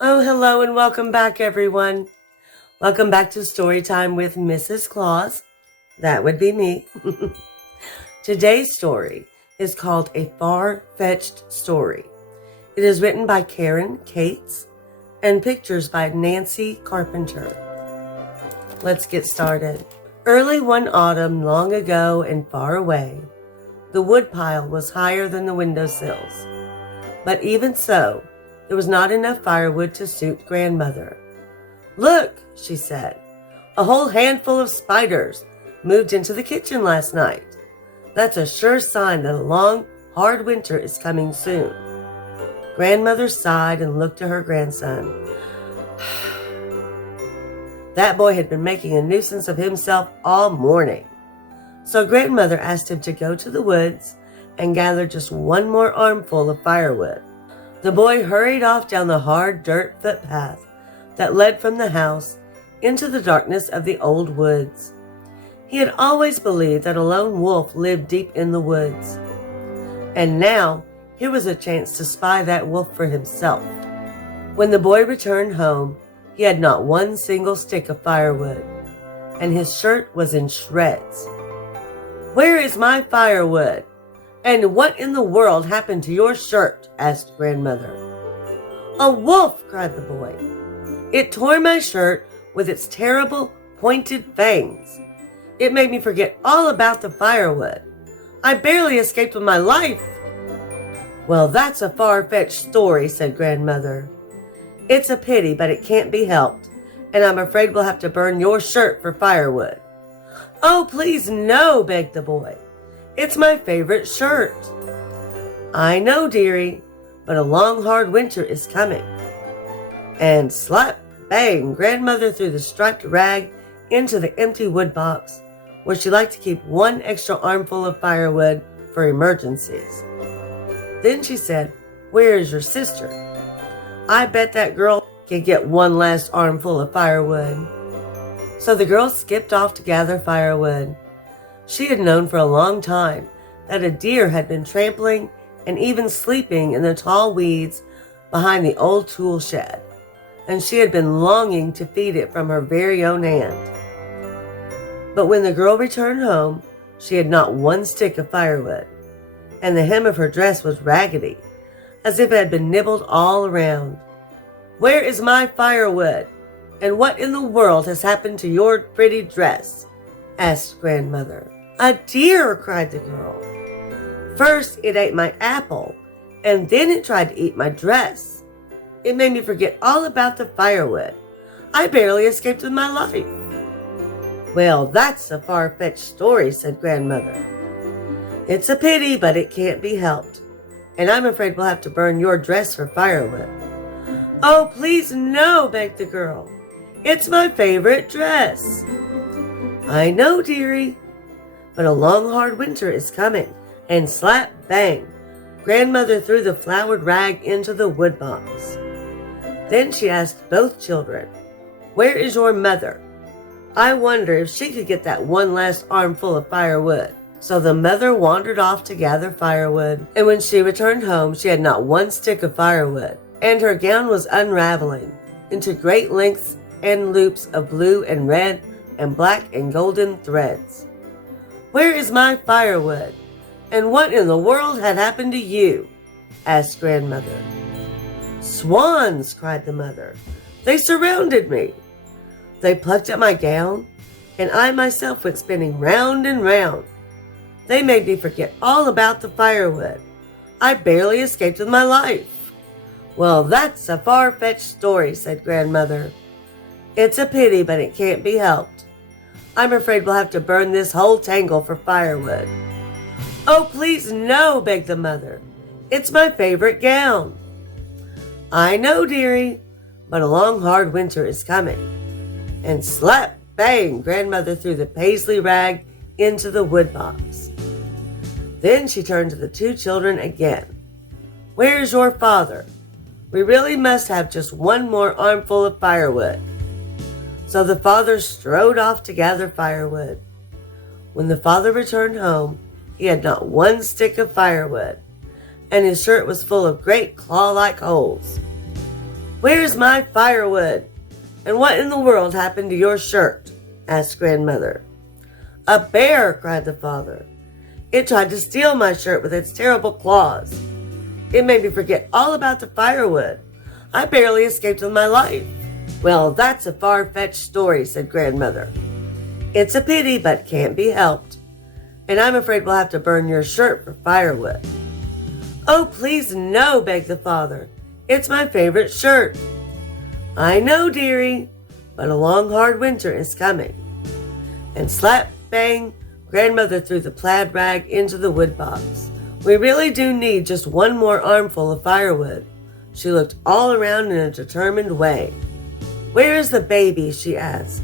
Oh, hello and welcome back, everyone. Welcome back to Storytime with Mrs. Claus. That would be me. Today's story is called A Far-Fetched Story. It is written by Karin Cates and pictures by Nancy Carpenter. Let's get started. Early one autumn, long ago and far away, the woodpile was higher than the windowsills. But even so, there was not enough firewood to suit Grandmother. "Look," she said, "a whole handful of spiders moved into the kitchen last night. That's a sure sign that a long, hard winter is coming soon." Grandmother sighed and looked at her grandson. That boy had been making a nuisance of himself all morning. So Grandmother asked him to go to the woods and gather just one more armful of firewood. The boy hurried off down the hard dirt footpath that led from the house into the darkness of the old woods. He had always believed that a lone wolf lived deep in the woods. And now, here was a chance to spy that wolf for himself. When the boy returned home, he had not one single stick of firewood, and his shirt was in shreds. "Where is my firewood? And what in the world happened to your shirt?" asked Grandmother. "A wolf!" cried the boy. "It tore my shirt with its terrible, pointed fangs. It made me forget all about the firewood. I barely escaped with my life." "Well, that's a far-fetched story," said Grandmother. "It's a pity, but it can't be helped, and I'm afraid we'll have to burn your shirt for firewood." "Oh, please no," begged the boy. "It's my favorite shirt." "I know, dearie, but a long, hard winter is coming." And slap, bang, Grandmother threw the striped rag into the empty wood box, where she liked to keep one extra armful of firewood for emergencies. Then she said, "Where is your sister? I bet that girl can get one last armful of firewood." So the girl skipped off to gather firewood. She had known for a long time that a deer had been trampling and even sleeping in the tall weeds behind the old tool shed, and she had been longing to feed it from her very own hand. But when the girl returned home, she had not one stick of firewood, and the hem of her dress was raggedy, as if it had been nibbled all around. "Where is my firewood? And what in the world has happened to your pretty dress?" asked Grandmother. "A deer!" cried the girl. "First it ate my apple, and then it tried to eat my dress. It made me forget all about the firewood. I barely escaped with my life." "Well, that's a far-fetched story," said Grandmother. "It's a pity, but it can't be helped, and I'm afraid we'll have to burn your dress for firewood." "Oh, please no," begged the girl. "It's my favorite dress." "I know, dearie, but a long, hard winter is coming." And slap, bang, Grandmother threw the flowered rag into the wood box. Then she asked both children, "Where is your mother? I wonder if she could get that one last armful of firewood." So the mother wandered off to gather firewood, and when she returned home, she had not one stick of firewood, and her gown was unraveling into great lengths and loops of blue and red and black and golden threads. "Where is my firewood? And what in the world had happened to you?" asked Grandmother. "Swans!" cried the mother. "They surrounded me. They plucked at my gown, and I myself went spinning round and round. They made me forget all about the firewood. I barely escaped with my life." "Well, that's a far-fetched story," said Grandmother. "It's a pity, but it can't be helped. I'm afraid we'll have to burn this whole tangle for firewood." "Oh, please no," begged the mother. "It's my favorite gown." "I know, dearie, but a long, hard winter is coming." And slap, bang, Grandmother threw the paisley rag into the wood box. Then she turned to the two children again. "Where is your father? We really must have just one more armful of firewood." So the father strode off to gather firewood. When the father returned home, he had not one stick of firewood, and his shirt was full of great claw-like holes. "Where's my firewood? And what in the world happened to your shirt?" asked Grandmother. "A bear," cried the father. "It tried to steal my shirt with its terrible claws. It made me forget all about the firewood. I barely escaped with my life." "Well, that's a far-fetched story," said Grandmother. "It's a pity, but can't be helped. And I'm afraid we'll have to burn your shirt for firewood." "Oh, please no," begged the father. "It's my favorite shirt." "I know, dearie, but a long, hard winter is coming." And slap, bang, Grandmother threw the plaid rag into the wood box. "We really do need just one more armful of firewood." She looked all around in a determined way. "Where is the baby?" she asked.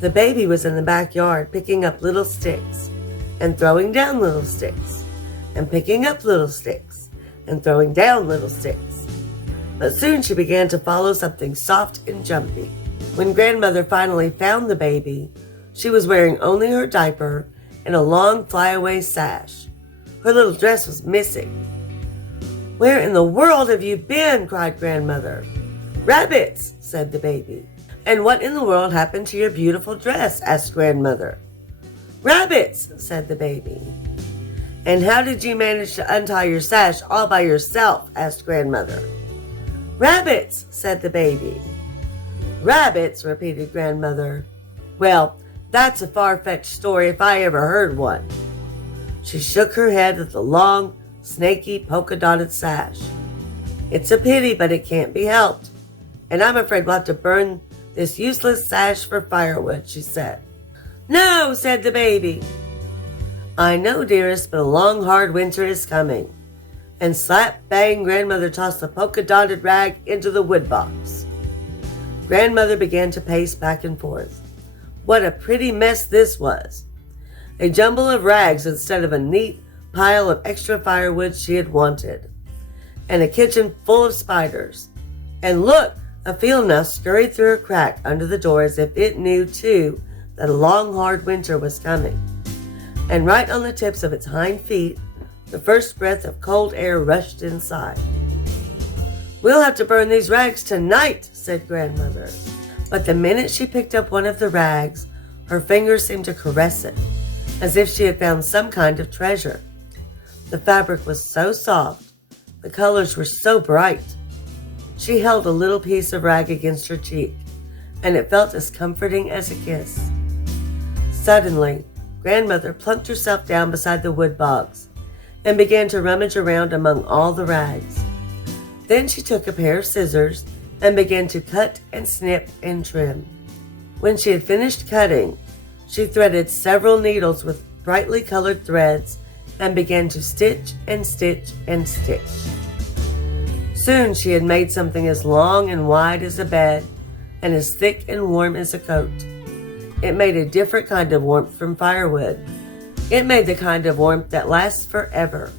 The baby was in the backyard picking up little sticks and throwing down little sticks and picking up little sticks and throwing down little sticks. But soon she began to follow something soft and jumpy. When Grandmother finally found the baby, she was wearing only her diaper and a long flyaway sash. Her little dress was missing. "Where in the world have you been?" cried Grandmother. "Rabbits," said the baby. "And what in the world happened to your beautiful dress?" asked Grandmother. "Rabbits," said the baby. "And how did you manage to untie your sash all by yourself?" asked Grandmother. "Rabbits," said the baby. "Rabbits," repeated Grandmother. "Well, that's a far-fetched story if I ever heard one." She shook her head at the long, snaky, polka-dotted sash. "It's a pity, but it can't be helped. And I'm afraid we'll have to burn this useless sash for firewood," she said. "No," said the baby. "I know, dearest, but a long, hard winter is coming." And slap, bang, Grandmother tossed the polka-dotted rag into the wood box. Grandmother began to pace back and forth. What a pretty mess this was. A jumble of rags instead of a neat pile of extra firewood she had wanted. And a kitchen full of spiders. And look, a field mouse scurried through a crack under the door as if it knew, too, that a long, hard winter was coming. And right on the tips of its hind feet, the first breath of cold air rushed inside. "We'll have to burn these rags tonight," said Grandmother. But the minute she picked up one of the rags, her fingers seemed to caress it, as if she had found some kind of treasure. The fabric was so soft, the colors were so bright. She held a little piece of rag against her cheek, and it felt as comforting as a kiss. Suddenly, Grandmother plunked herself down beside the wood box and began to rummage around among all the rags. Then she took a pair of scissors and began to cut and snip and trim. When she had finished cutting, she threaded several needles with brightly colored threads and began to stitch and stitch and stitch. Soon she had made something as long and wide as a bed and as thick and warm as a coat. It made a different kind of warmth from firewood. It made the kind of warmth that lasts forever,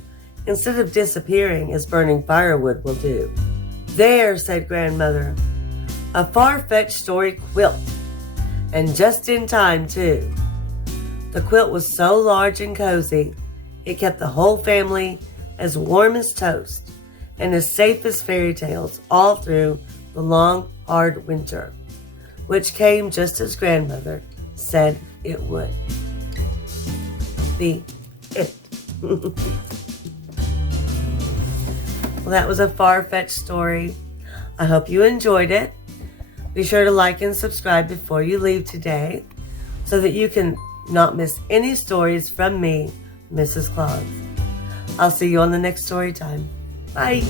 instead of disappearing as burning firewood will do. "There," said Grandmother, "a far-fetched story quilt. And just in time, too." The quilt was so large and cozy, it kept the whole family as warm as toast and as safe as fairy tales all through the long, hard winter, which came just as Grandmother said it would. The end. Well, that was a far-fetched story. I hope you enjoyed it. Be sure to like and subscribe before you leave today so that you can not miss any stories from me, Mrs. Claus. I'll see you on the next story time. Bye.